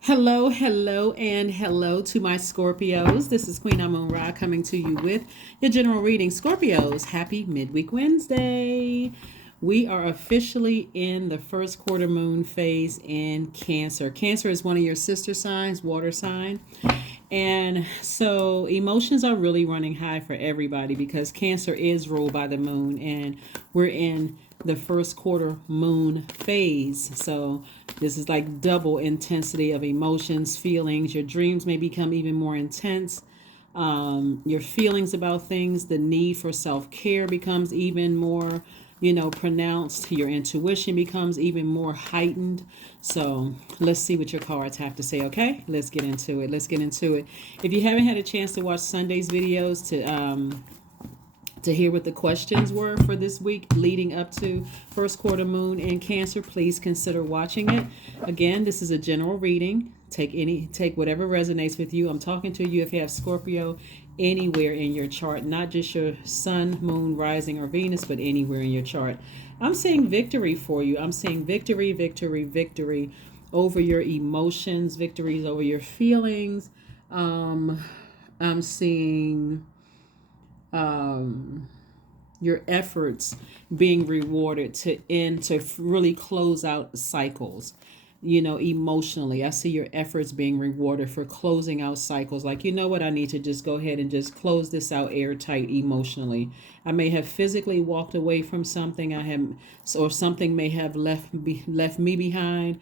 Hello, hello, and hello to my Scorpios. This is Queen Amun Ra coming to you with your general reading. Scorpios, happy midweek Wednesday. We are officially in the first quarter moon phase in Cancer. Cancer is one of your sister signs, water sign. And so emotions are really running high for everybody because Cancer is ruled by the moon and we're in the first quarter moon phase. So this is like double intensity of emotions, feelings. Your dreams may become even more intense. Your feelings about things, the need for self-care becomes even more pronounced. Your intuition becomes even more heightened. So let's see what your cards have to say. Okay, let's get into it. If you haven't had a chance to watch Sunday's videos to hear what the questions were for this week leading up to first quarter moon in Cancer, please consider watching it. Again, this is a general reading. Take whatever resonates with you. I'm talking to you if you have Scorpio anywhere in your chart, not just your sun, moon, rising, or Venus, but anywhere in your chart. I'm saying victory for you. I'm saying victory, victory, victory over your emotions, victories over your feelings. I'm seeing your efforts being rewarded to really close out cycles, emotionally. I see your efforts being rewarded for closing out cycles. Like, you know what, I need to just go ahead and just close this out airtight emotionally. I may have physically walked away from something or something may have left me behind,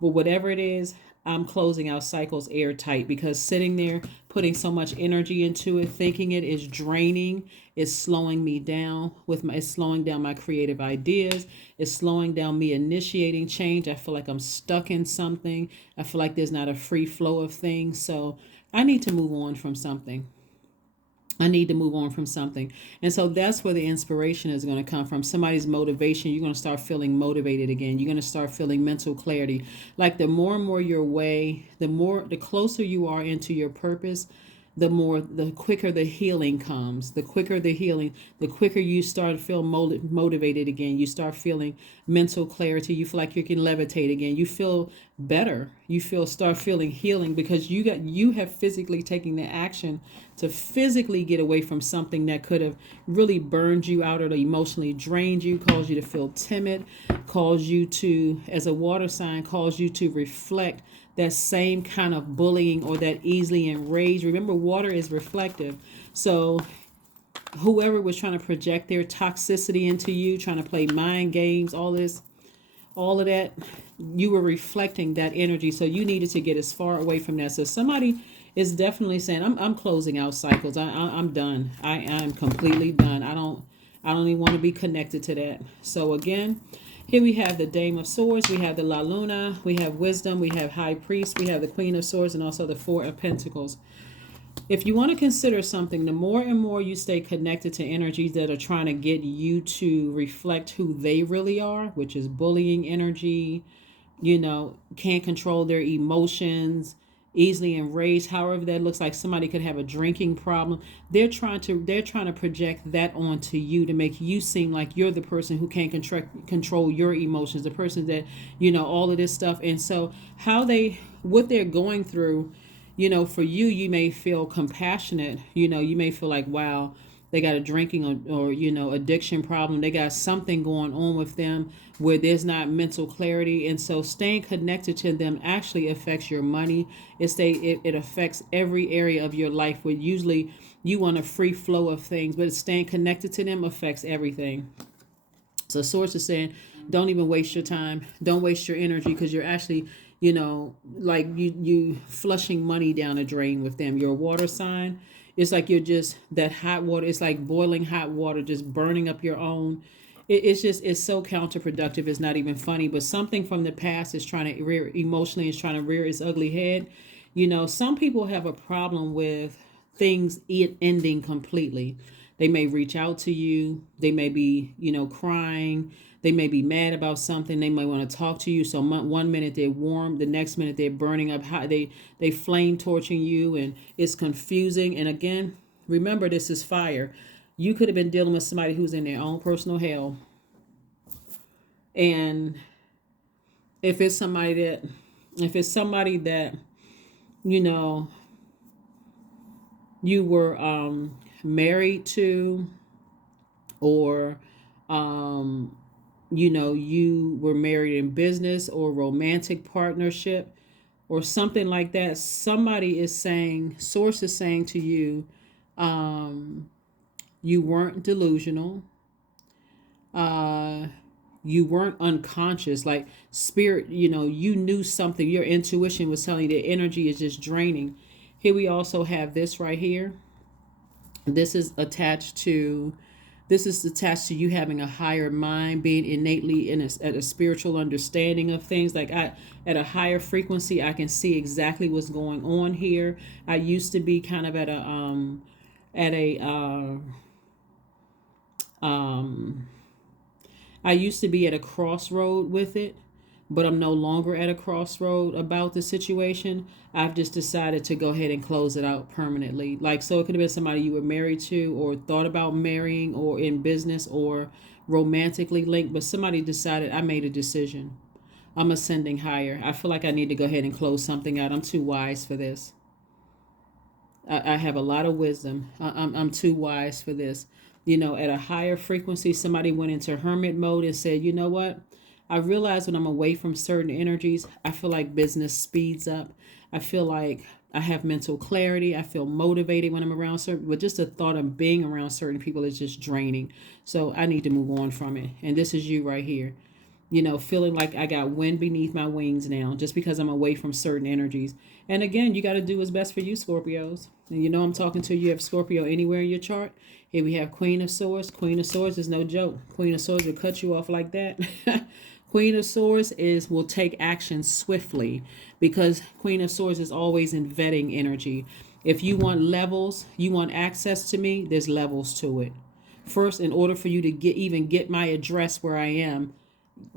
but whatever it is, I'm closing out cycles airtight because sitting there, putting so much energy into it, thinking it is draining, is slowing me down it's slowing down my creative ideas. It's slowing down me initiating change. I feel like I'm stuck in something. I feel like there's not a free flow of things. So I need to move on from something. And so that's where the inspiration is going to come from. Somebody's motivation. You're going to start feeling motivated again. You're going to start feeling mental clarity. Like the more and more your way, the closer you are into your purpose, the quicker the healing comes. The quicker you start to feel motivated again. You start feeling mental clarity. You feel like you can levitate again. You feel better. Start feeling healing because you have physically taken the action to physically get away from something that could have really burned you out or emotionally drained you, caused you to feel timid, caused you to, as a water sign, caused you to reflect that same kind of bullying or that easily enraged. Remember, water is reflective. So whoever was trying to project their toxicity into you, trying to play mind games, all of that, you were reflecting that energy. So you needed to get as far away from that. So somebody is definitely saying, I'm closing out cycles. I'm done. I'm completely done. I don't even want to be connected to that. So again, here we have the Dame of Swords, we have the La Luna, we have Wisdom, we have High Priest, we have the Queen of Swords, and also the Four of Pentacles. If you want to consider something, the more and more you stay connected to energies that are trying to get you to reflect who they really are, which is bullying energy, can't control their emotions, easily enraged, however that looks. Like somebody could have a drinking problem. They're trying to project that onto you to make you seem like you're the person who can't control your emotions, the person that, all of this stuff. And so what they're going through, for you, you may feel compassionate. You may feel like, wow, they got a drinking or addiction problem. They got something going on with them where there's not mental clarity. And so staying connected to them actually affects your money. It affects every area of your life where usually you want a free flow of things, but staying connected to them affects everything. So Source is saying, don't even waste your time. Don't waste your energy because you're actually, like you flushing money down a drain with them. You're a water sign. It's like you're just that hot water. It's like boiling hot water, just burning up your own. It's so counterproductive. It's not even funny. But something from the past is trying to rear its ugly head. Some people have a problem with things ending completely. They may reach out to you. They may be, crying. They may be mad about something. They might want to talk to you. So one minute they're warm, the next minute they're burning up. They flame torching you, and it's confusing. And again, remember, this is fire. You could have been dealing with somebody who's in their own personal hell, and if it's somebody that If it's somebody that, you know, you were married to, or you were married in business or romantic partnership or something like that, somebody is saying, source is saying to you, you weren't delusional, uh, you weren't unconscious, like spirit, you knew something, your intuition was telling you that energy is just draining. Here we also have this right here. This is attached to you having a higher mind, being innately at a spiritual understanding of things. Like at a higher frequency, I can see exactly what's going on here. I used to be kind of at a I used to be at a crossroad with it, but I'm no longer at a crossroad about the situation. I've just decided to go ahead and close it out permanently. Like, so it could have been somebody you were married to or thought about marrying or in business or romantically linked, but somebody decided, I made a decision. I'm ascending higher. I feel like I need to go ahead and close something out. I'm too wise for this. I have a lot of wisdom. I'm too wise for this. At a higher frequency, somebody went into hermit mode and said, you know what? I realize when I'm away from certain energies, I feel like business speeds up. I feel like I have mental clarity. I feel motivated when I'm around certain, but just the thought of being around certain people is just draining. So I need to move on from it. And this is you right here. Feeling like I got wind beneath my wings now just because I'm away from certain energies. And again, you got to do what's best for you, Scorpios. And I'm talking to you. Have Scorpio anywhere in your chart. Here we have Queen of Swords. Queen of Swords is no joke. Queen of Swords will cut you off like that. Queen of Swords will take action swiftly, because Queen of Swords is always in vetting energy. If you want levels, you want access to me, there's levels to it. First, in order for you to get my address where I am,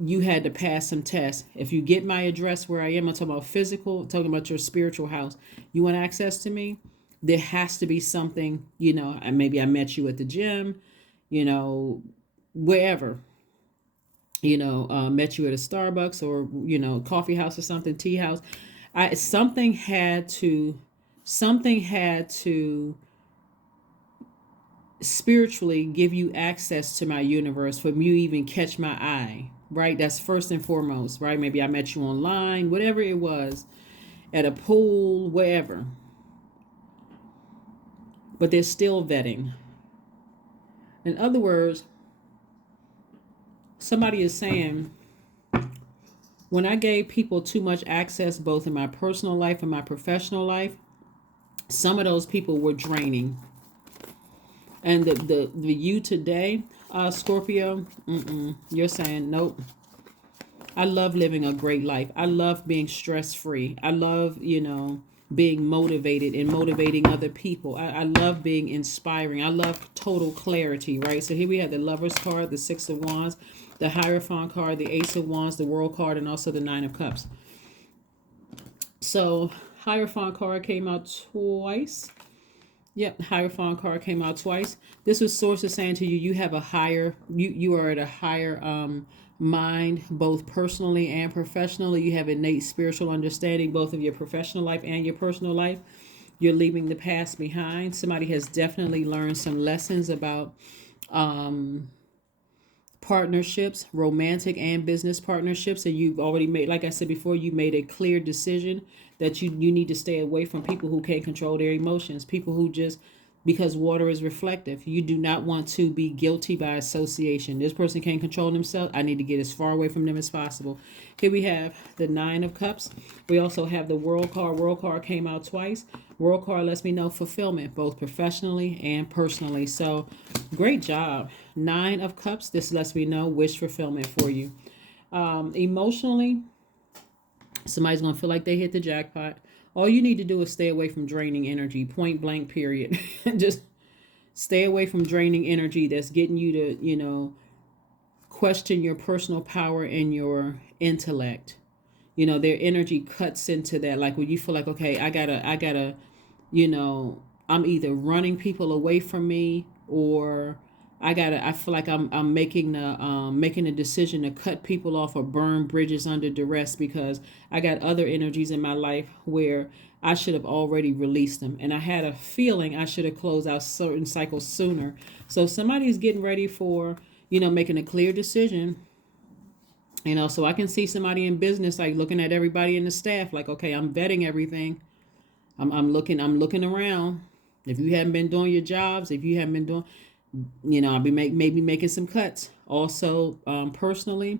you had to pass some tests. If you get my address where I am, I'm talking about physical, I'm talking about your spiritual house. You want access to me? There has to be something, maybe I met you at the gym, wherever, met you at a Starbucks or, coffee house or something, tea house. Something had to spiritually give you access to my universe for you even catch my eye, right? That's first and foremost, right? Maybe I met you online, whatever it was, at a pool, wherever. But they're still vetting. In other words, somebody is saying, when I gave people too much access, both in my personal life and my professional life, some of those people were draining. And the you today, Scorpio, you're saying, nope. I love living a great life. I love being stress-free. I love, being motivated and motivating other people. I love being inspiring. I love total clarity, right? So here we have the Lover's card, the Six of Wands, the Hierophant card, the Ace of Wands, the World card, and also the Nine of Cups. So Hierophant card came out twice. Yep, Hierophant card came out twice. This was sources saying to you, you have a higher, you are at a higher mind, both personally and professionally. You have innate spiritual understanding, both of your professional life and your personal life. You're leaving the past behind. Somebody has definitely learned some lessons about partnerships, romantic and business partnerships, and you've already made, like I said before, you made a clear decision that you need to stay away from people who can't control their emotions, people who just, because water is reflective, you do not want to be guilty by association. This person can't control themselves. I need to get as far away from them as possible. Here we have the Nine of Cups. We also have the World card. World card came out twice. World card lets me know fulfillment, both professionally and personally. So great job. Nine of Cups. This lets me know wish fulfillment for you. Emotionally, somebody's going to feel like they hit the jackpot. All you need to do is stay away from draining energy, point blank, period. Just stay away from draining energy that's getting you to, question your personal power and your intellect. Their energy cuts into that. Like when you feel like, okay, I gotta, I'm either running people away from me or I feel like I'm making a decision to cut people off or burn bridges under duress, because I got other energies in my life where I should have already released them, and I had a feeling I should have closed out certain cycles sooner. So somebody's getting ready for, making a clear decision. So I can see somebody in business like looking at everybody in the staff like, okay, I'm vetting everything. I'm looking around. If you haven't been doing your jobs, if you haven't been doing, I'll be maybe making some cuts. Also, personally,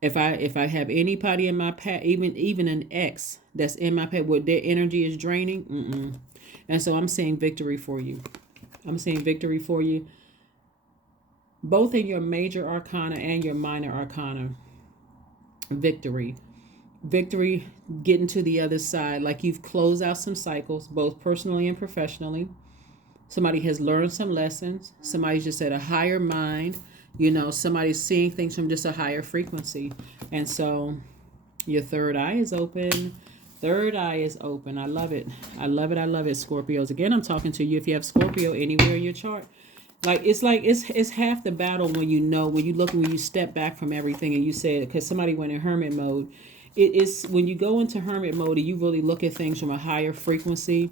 if I have anybody in my past, even an ex that's in my past, where their energy is draining, and so I'm seeing victory for you. I'm seeing victory for you, both in your major arcana and your minor arcana. Victory. Victory, getting to the other side, like you've closed out some cycles, both personally and professionally. Somebody has learned some lessons. Somebody's just at a higher mind. Somebody's seeing things from just a higher frequency. And so your third eye is open. Third eye is open. I love it. I love it. I love it, Scorpios. Again, I'm talking to you if you have Scorpio anywhere in your chart. Like it's half the battle when you step back from everything and you say it, because somebody went in hermit mode. It is when you go into hermit mode and you really look at things from a higher frequency.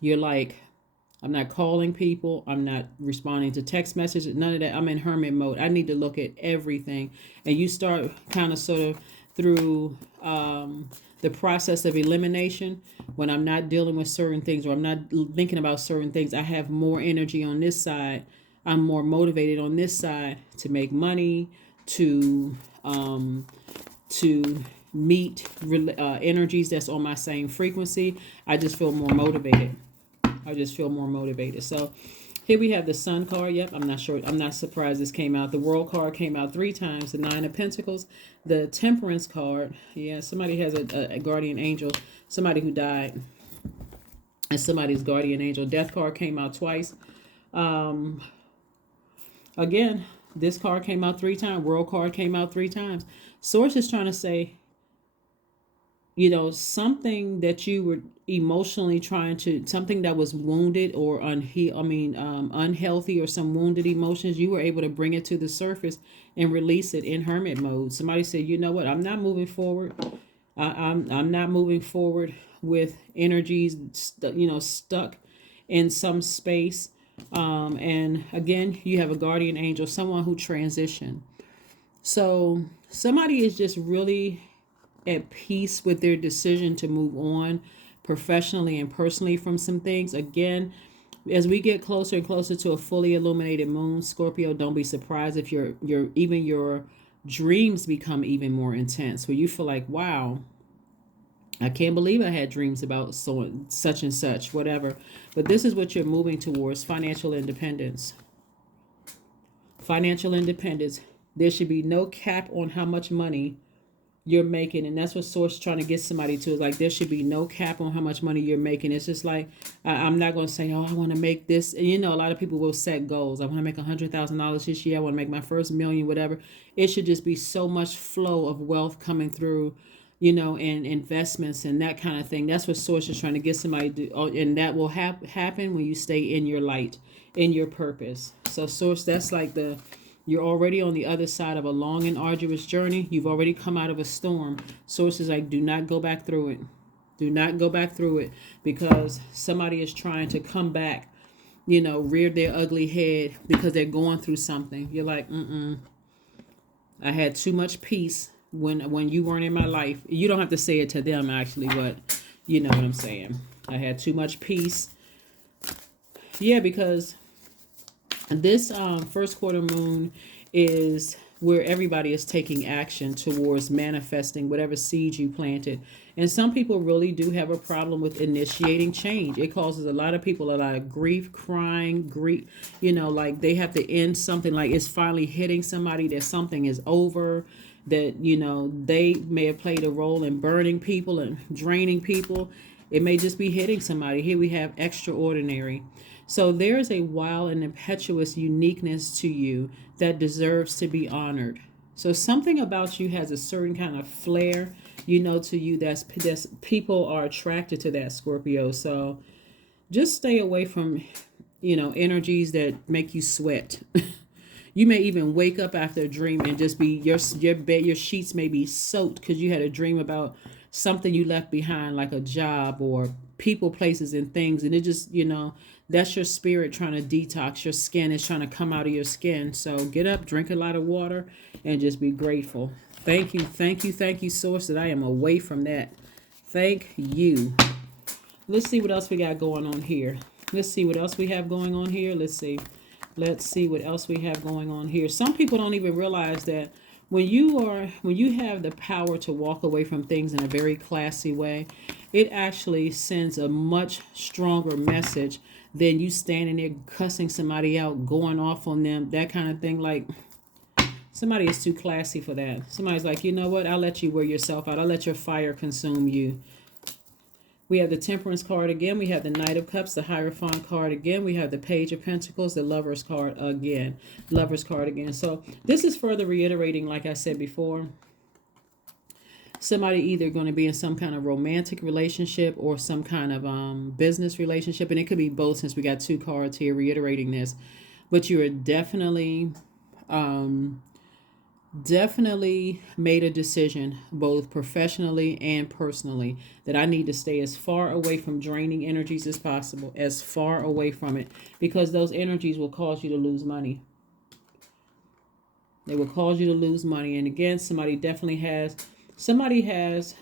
You're like, I'm not calling people. I'm not responding to text messages. None of that. I'm in hermit mode. I need to look at everything. And you start kind of sort of through the process of elimination. When I'm not dealing with certain things, or I'm not thinking about certain things, I have more energy on this side. I'm more motivated on this side to make money, to meet energies that's on my same frequency. I just feel more motivated. So here we have the Sun card. Yep, I'm not surprised this came out. The World card came out 3 times. The Nine of Pentacles. The Temperance card. Yeah, somebody has a guardian angel. Somebody who died. And somebody's guardian angel. Death card came out twice. Again, this card came out 3 times. World card came out 3 times. Source is trying to say, something that you were emotionally something that was wounded or unhealthy, or some wounded emotions, you were able to bring it to the surface and release it in hermit mode. Somebody said, you know what, I'm not moving forward. I'm not moving forward with energies, stuck in some space. And again, you have a guardian angel, someone who transitioned. So somebody is just really at peace with their decision to move on professionally and personally from some things. Again, as we get closer and closer to a fully illuminated moon, Scorpio, don't be surprised if your dreams become even more intense, where you feel like, wow, I can't believe I had dreams about such and such, whatever. But this is what you're moving towards: financial independence. Financial independence. There should be no cap on how much money you're making, and that's what Source is trying to get somebody to. Is like, there should be no cap on how much money you're making. It's just like, I'm not going to say, oh, I want to make this. And a lot of people will set goals. I want to make $100,000 this year. I want to make my first million, whatever. It should just be so much flow of wealth coming through, and investments and that kind of thing. That's what Source is trying to get somebody to do, and that will happen when you stay in your light, in your purpose. So Source, that's like you're already on the other side of a long and arduous journey. You've already come out of a storm. Source is like, do not go back through it. Do not go back through it, because somebody is trying to come back, rear their ugly head because they're going through something. You're like, I had too much peace when you weren't in my life. You don't have to say it to them, actually, but you know what I'm saying. I had too much peace. Yeah, because this first quarter moon is where everybody is taking action towards manifesting whatever seeds you planted. And some people really do have a problem with initiating change. It causes a lot of people a lot of grief, crying, like they have to end something, like it's finally hitting somebody that something is over, that, they may have played a role in burning people and draining people. It may just be hitting somebody. Here we have extraordinary. So there is a wild and impetuous uniqueness to you that deserves to be honored. So something about you has a certain kind of flair, to you, that's people are attracted to that, Scorpio. So just stay away from energies that make you sweat. You may even wake up after a dream and just be your bed, your sheets may be soaked because you had a dream about something you left behind, like a job or people, places, and things. And it just, that's your spirit trying to detox. Your skin is trying to come out of your skin. So get up, drink a lot of water, and just be grateful. Thank you, thank you, thank you, Source, that I am away from that. Thank you. Let's see what else we got going on here. Let's see what else we have going on here. Let's see what else we have going on here. Some people don't even realize that when you have the power to walk away from things in a very classy way, it actually sends a much stronger message than you standing there cussing somebody out, going off on them, that kind of thing. Like, somebody is too classy for that. Somebody's like, you know what? I'll let you wear yourself out. I'll let your fire consume you. We have the Temperance card again. We have the Knight of Cups, the Hierophant card again. We have the Page of Pentacles, the Lover's card again. Lover's card again. So this is further reiterating, like I said before, somebody either going to be in some kind of romantic relationship or some kind of business relationship. And it could be both, since we got two cards here reiterating this. But you are definitely made a decision, both professionally and personally, that I need to stay as far away from draining energies as possible, as far away from it, because those energies will cause you to lose money. They will cause you to lose money. And again, somebody has,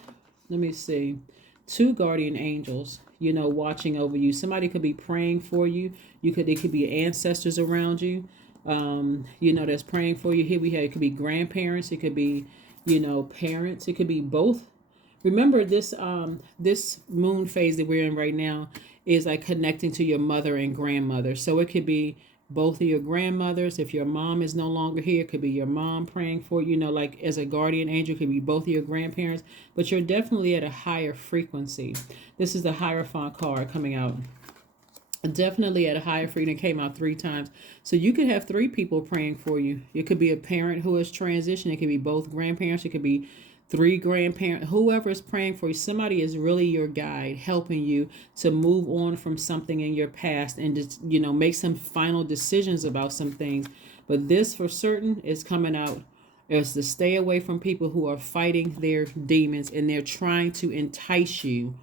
let me see, two guardian angels, watching over you. Somebody could be praying for you. It could be ancestors around you. That's praying for you. Here we have, it could be grandparents, it could be, parents, it could be both. Remember, this moon phase that we're in right now is like connecting to your mother and grandmother. So it could be both of your grandmothers. If your mom is no longer here, it could be your mom praying for you, like as a guardian angel. It could be both of your grandparents, but you're definitely at a higher frequency. This is the Hierophant card coming out. Definitely at a higher frequency. Came out 3 times. So you could have 3 people praying for you. It could be a parent who has transitioned. It could be both grandparents. It could be 3 grandparents. Whoever is praying for you, somebody is really your guide, helping you to move on from something in your past and just, make some final decisions about some things. But this for certain is coming out is to stay away from people who are fighting their demons, and they're trying to entice you.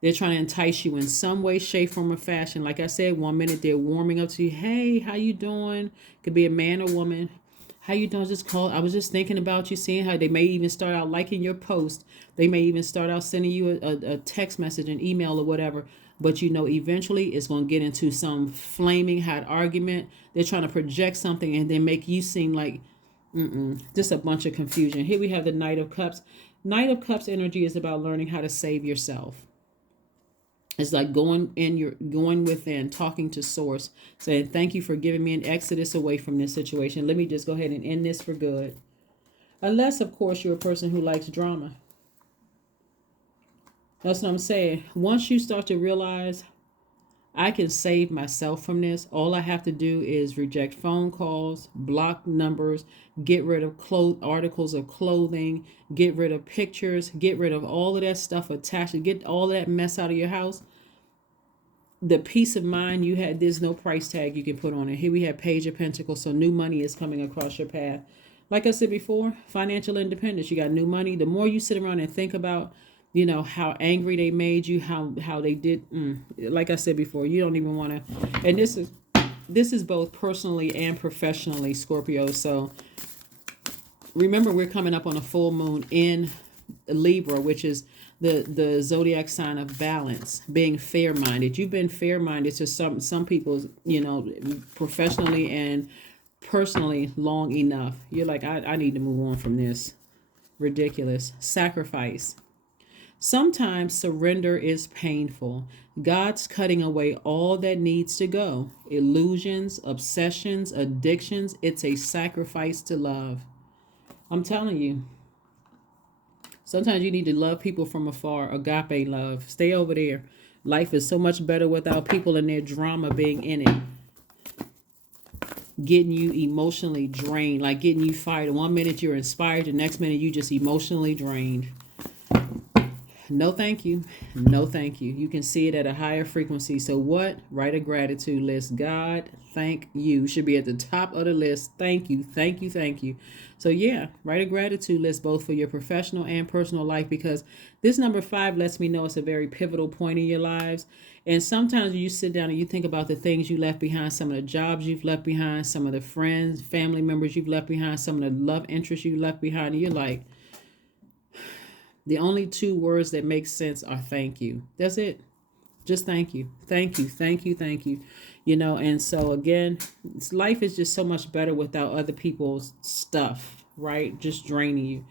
They're trying to entice you in some way, shape, form, or fashion. Like I said, 1 minute they're warming up to you. Hey, how you doing? Could be a man or woman. How you doing? Just call. I was just thinking about you, seeing how they may even start out liking your post. They may even start out sending you a text message, an email, or whatever. But eventually it's going to get into some flaming hot argument. They're trying to project something and then make you seem like just a bunch of confusion. Here we have the Knight of Cups. Knight of Cups energy is about learning how to save yourself. It's like going within, talking to Source, saying, thank you for giving me an exodus away from this situation. Let me just go ahead and end this for good. Unless, of course, you're a person who likes drama. That's what I'm saying. Once you start to realize, I can save myself from this, all I have to do is reject phone calls, block numbers, get rid of articles of clothing, get rid of pictures, get rid of all of that stuff attached, get all of that mess out of your house. The peace of mind you had, there's no price tag you can put on it. Here we have Page of Pentacles, so new money is coming across your path. Like I said before, financial independence. You got new money. The more you sit around and think about, how angry they made you, how they did. Like I said before, you don't even want to. And this is both personally and professionally, Scorpio. So remember, we're coming up on a full moon in Libra, which is the zodiac sign of balance, being fair-minded. You've been fair-minded to some people, professionally and personally long enough. You're like, I need to move on from this. Ridiculous. Sacrifice. Sometimes surrender is painful. God's cutting away all that needs to go. Illusions, obsessions, addictions. It's a sacrifice to love. I'm telling you. Sometimes you need to love people from afar. Agape love. Stay over there. Life is so much better without people and their drama being in it. Getting you emotionally drained. Like getting you fired. 1 minute you're inspired. The next minute you just emotionally drained. No, thank you. No, thank you. You can see it at a higher frequency. So, what? Write a gratitude list. God, thank you. Should be at the top of the list. Thank you. Thank you. Thank you. So, yeah, write a gratitude list both for your professional and personal life, because this number 5 lets me know it's a very pivotal point in your lives. And sometimes you sit down and you think about the things you left behind, some of the jobs you've left behind, some of the friends, family members you've left behind, some of the love interests you left behind. And you're like, the only 2 words that make sense are thank you. That's it. Just thank you. Thank you. Thank you. Thank you. And so again, life is just so much better without other people's stuff, right? Just draining you.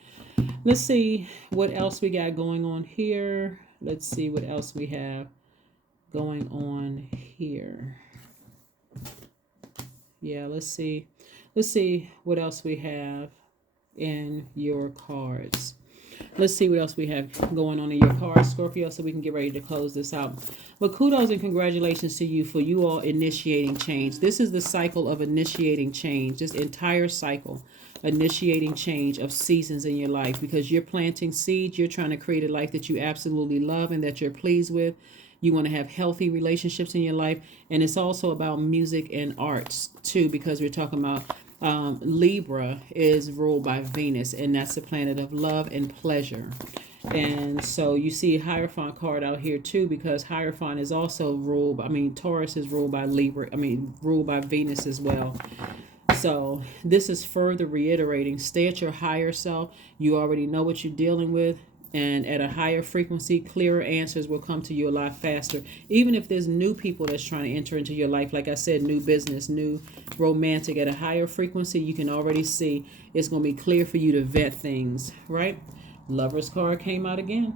Let's see what else we got going on here. Let's see what else we have going on here. Yeah, let's see. Let's see what else we have in your cards. Let's see what else we have going on in your cards, Scorpio, so we can get ready to close this out. But kudos and congratulations to you for you all initiating change. This is the cycle of initiating change, this entire cycle, initiating change of seasons in your life, because you're planting seeds. You're trying to create a life that you absolutely love and that you're pleased with. You want to have healthy relationships in your life. And it's also about music and arts, too, because we're talking about Libra is ruled by Venus, and that's the planet of love and pleasure. And so you see a Hierophant card out here too, because Hierophant is also ruled, Taurus is ruled by ruled by Venus as well. So this is further reiterating, stay at your higher self. You already know what you're dealing with. And at a higher frequency, clearer answers will come to you a lot faster. Even if there's new people that's trying to enter into your life, like I said, new business, new romantic, at a higher frequency, you can already see it's going to be clear for you to vet things, right? Lover's card came out again.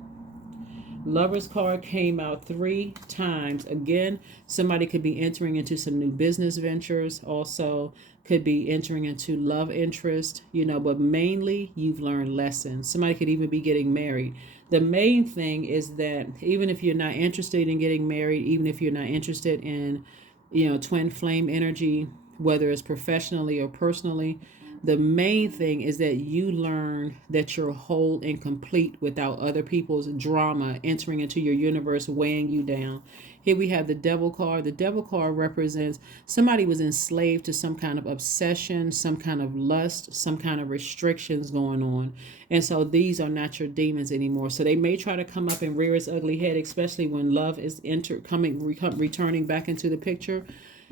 Lover's card came out 3 times. Again, somebody could be entering into some new business ventures. Also, could be entering into love interest, but mainly you've learned lessons. Somebody could even be getting married. The main thing is that even if you're not interested in getting married, even if you're not interested in, twin flame energy, whether it's professionally or personally, the main thing is that you learn that you're whole and complete without other people's drama entering into your universe, weighing you down. Here we have the Devil card. The Devil card represents somebody was enslaved to some kind of obsession, some kind of lust, some kind of restrictions going on. And so these are not your demons anymore. So they may try to come up and rear its ugly head, especially when love is returning back into the picture.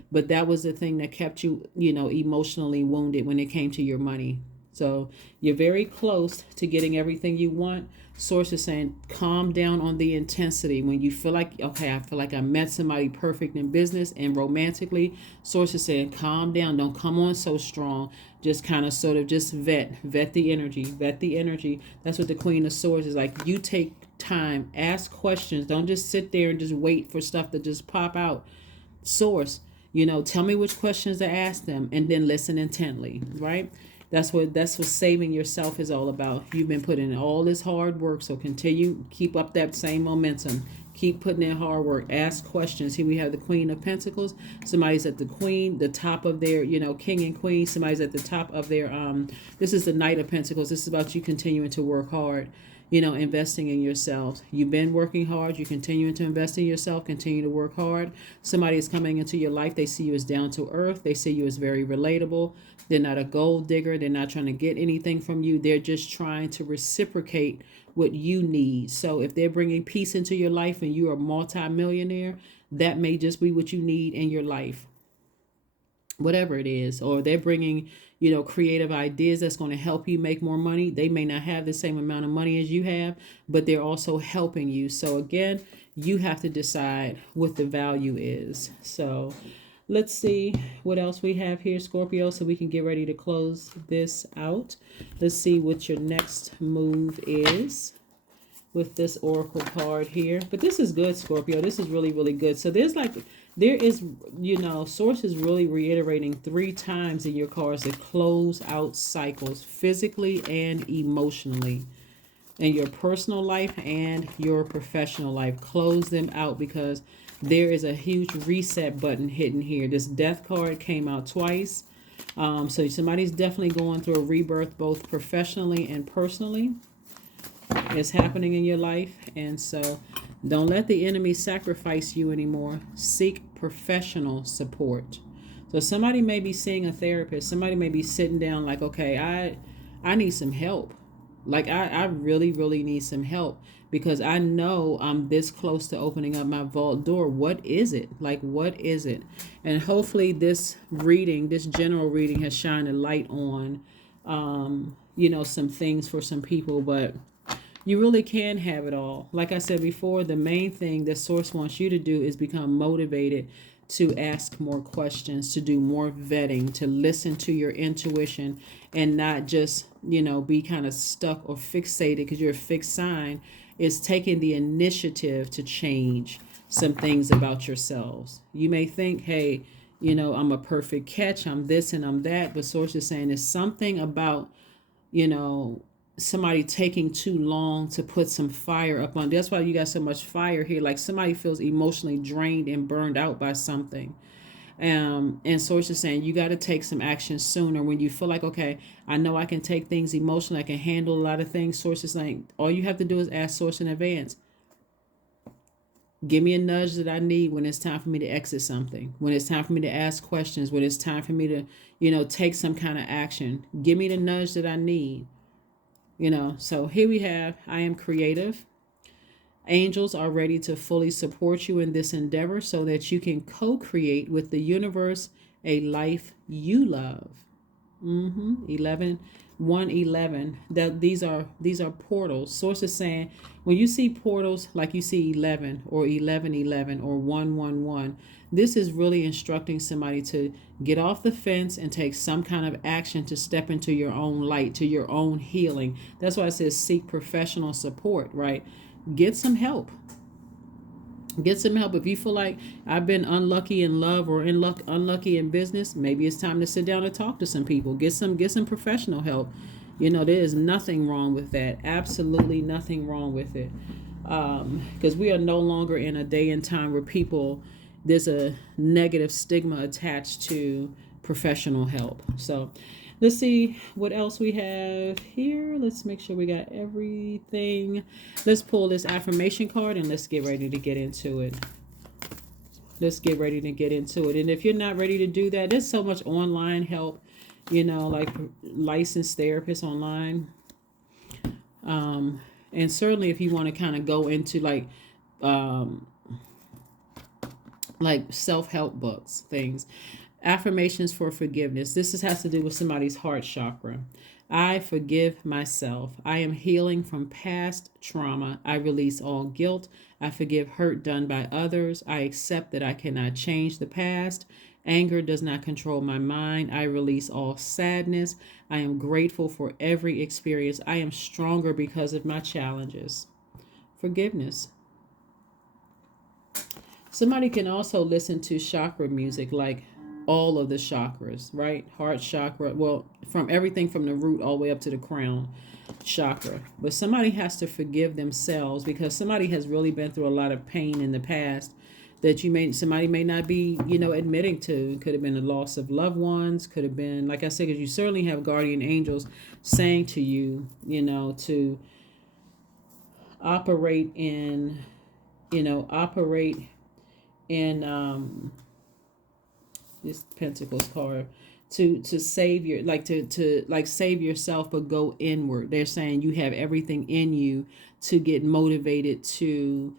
But that was the thing that kept you, emotionally wounded when it came to your money. So you're very close to getting everything you want. Source is saying, calm down on the intensity. When you feel like, okay, I feel like I met somebody perfect in business and romantically, Source is saying, calm down. Don't come on so strong. Just kind of sort of just vet the energy. That's what the Queen of Swords is like. You take time, ask questions. Don't just sit there and just wait for stuff to just pop out. Source, tell me which questions to ask them, and then listen intently, right? That's what saving yourself is all about. You've been putting in all this hard work, so keep up that same momentum. Keep putting in hard work. Ask questions. Here we have the Queen of Pentacles. Somebody's at the top of their, King and Queen. Somebody's at the top of their, this is the Knight of Pentacles. This is about you continuing to work hard. Investing in yourself. You've been working hard. You're continuing to invest in yourself. Continue to work hard. Somebody is coming into your life. They see you as down to earth. They see you as very relatable. They're not a gold digger. They're not trying to get anything from you. They're just trying to reciprocate what you need. So if they're bringing peace into your life and you are a multi-millionaire, that may just be what you need in your life. Whatever it is, or they're bringing, creative ideas that's going to help you make more money. They may not have the same amount of money as you have, but they're also helping you. So again, you have to decide what the value is. So let's see what else we have here, Scorpio, so we can get ready to close this out. Let's see what your next move is with this oracle card here. But this is good, Scorpio. This is really, really good. So there is, Source is really reiterating 3 times in your cards to close out cycles physically and emotionally in your personal life and your professional life. Close them out, because there is a huge reset button hidden here. This Death card came out twice. So somebody's definitely going through a rebirth, both professionally and personally. is happening in your life. And so don't let the enemy sacrifice you anymore. Seek professional support. So somebody may be seeing a therapist. Somebody may be sitting down like, okay, I need some help. Like I really, really need some help because I know I'm this close to opening up my vault door. What is it? Like, what is it? And hopefully this reading, this general reading has shined a light on, some things for some people, but you really can have it all. Like I said before, the main thing that Source wants you to do is become motivated to ask more questions, to do more vetting, to listen to your intuition and not just, be kind of stuck or fixated because you're a fixed sign. Is taking the initiative to change some things about yourselves. You may think, hey, I'm a perfect catch, I'm this and I'm that, but Source is saying there's something about, somebody taking too long to put some fire up on. That's why you got so much fire here. Like somebody feels emotionally drained and burned out by something. And Source is saying you got to take some action sooner when you feel like, okay, I know I can take things emotionally, I can handle a lot of things. Source is saying all you have to do is ask Source in advance. Give me a nudge that I need when it's time for me to exit something, when it's time for me to ask questions, when it's time for me to, take some kind of action. Give me the nudge that I need. So here we have, I am creative. Angels are ready to fully support you in this endeavor so that you can co-create with the universe a life you love. 11 111. That these are portals. Source is saying when you see portals like you see 11 or 1111 or 111, this is really instructing somebody to get off the fence and take some kind of action to step into your own light, to your own healing. That's why it says seek professional support, right? Get some help. Get some help. If you feel like I've been unlucky in love or unlucky in business, maybe it's time to sit down and talk to some people. Get some professional help. There is nothing wrong with that. Absolutely nothing wrong with it. Because we are no longer in a day and time where there's a negative stigma attached to professional help. So let's see what else we have here. Let's make sure we got everything. Let's pull this affirmation card and let's get ready to get into it. And if you're not ready to do that, there's so much online help, like licensed therapists online. And certainly if you want to kind of go into like self-help books, things. Affirmations for forgiveness. This has to do with somebody's heart chakra. I forgive myself. I am healing from past trauma. I release all guilt. I forgive hurt done by others. I accept that I cannot change the past. Anger does not control my mind. I release all sadness. I am grateful for every experience. I am stronger because of my challenges. Forgiveness. Somebody can also listen to chakra music, like all of the chakras, right? Heart chakra, well, from everything from the root all the way up to the crown chakra. But somebody has to forgive themselves because somebody has really been through a lot of pain in the past that somebody may not be, admitting to. It could have been the loss of loved ones, could have been, like I said, because you certainly have guardian angels saying to you, to operate in this Pentacles card to save your to save yourself, but go inward. They're saying you have everything in you to get motivated to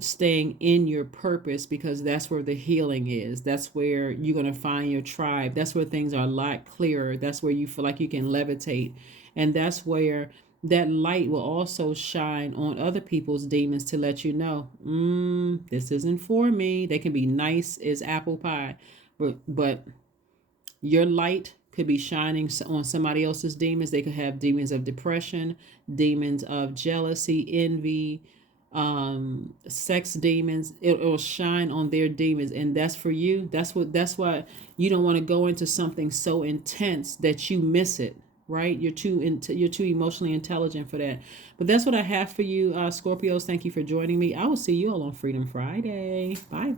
staying in your purpose, because that's where the healing is. That's where you're going to find your tribe. That's where things are a lot clearer. That's where you feel like you can levitate, and that's where that light will also shine on other people's demons to let you know, this isn't for me. They can be nice as apple pie, but your light could be shining on somebody else's demons. They could have demons of depression, demons of jealousy, envy, sex demons. It will shine on their demons, and that's for you. That's why you don't want to go into something so intense that you miss it. Right? You're too emotionally intelligent for that. But that's what I have for you, Scorpios. Thank you for joining me. I will see you all on Freedom Friday. Bye.